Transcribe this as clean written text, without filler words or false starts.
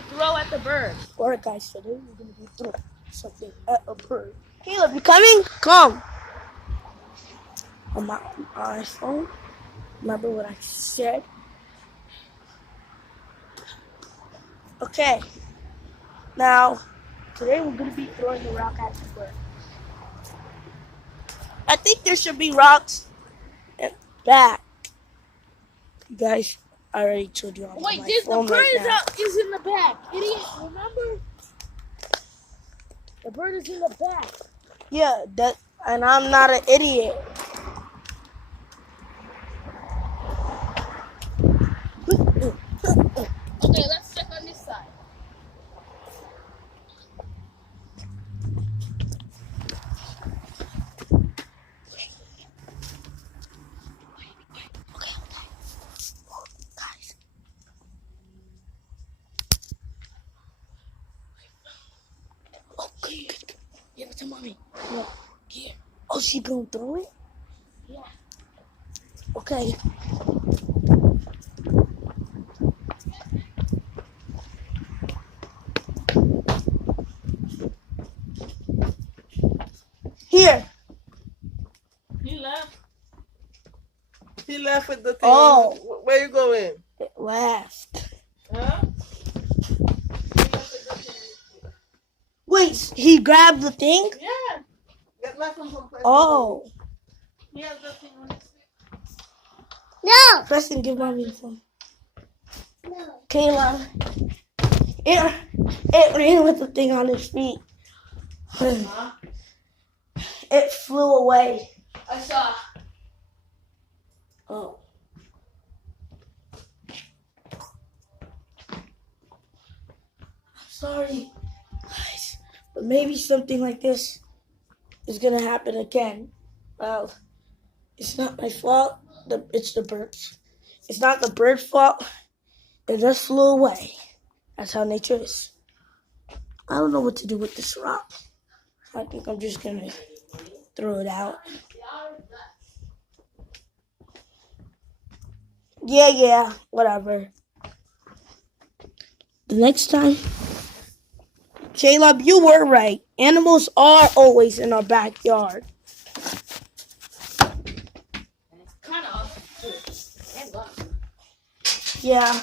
Throw at the bird. Alright guys, today we're gonna be throwing something at a bird. Caleb, you coming? Come. On my iPhone. Remember what I said? Okay. Now, today we're gonna be throwing a rock at the bird. I think there should be rocks at back. You guys, I already told you I'm on Wait, my this the phone bird right now. is in the back. Idiot, remember? The bird is in the back. Yeah, and I'm not an idiot. Okay, let's check on this side. Guys. Oh, good. Give it to mommy. Look. Here. Oh, she gonna throw it? Yeah. Okay. Here. He left. He left with the thing. Oh. Where you going? It left. Huh? Wait, he grabbed the thing? Yeah. Get left from some place. Oh. He has the thing on his feet. No. Preston, give mommy the phone. No. Kayla. It ran with the thing on his feet. Huh? It flew away. I saw. Oh. Sorry, guys, but maybe something like this is gonna happen again. Well, it's not my fault. It's the bird's. It's not the bird's fault. It just flew away. That's how nature is. I don't know what to do with this rock. I think I'm just gonna throw it out. Yeah, whatever. The next time, Caleb, you were right. Animals are always in our backyard. Kind of. And Yeah.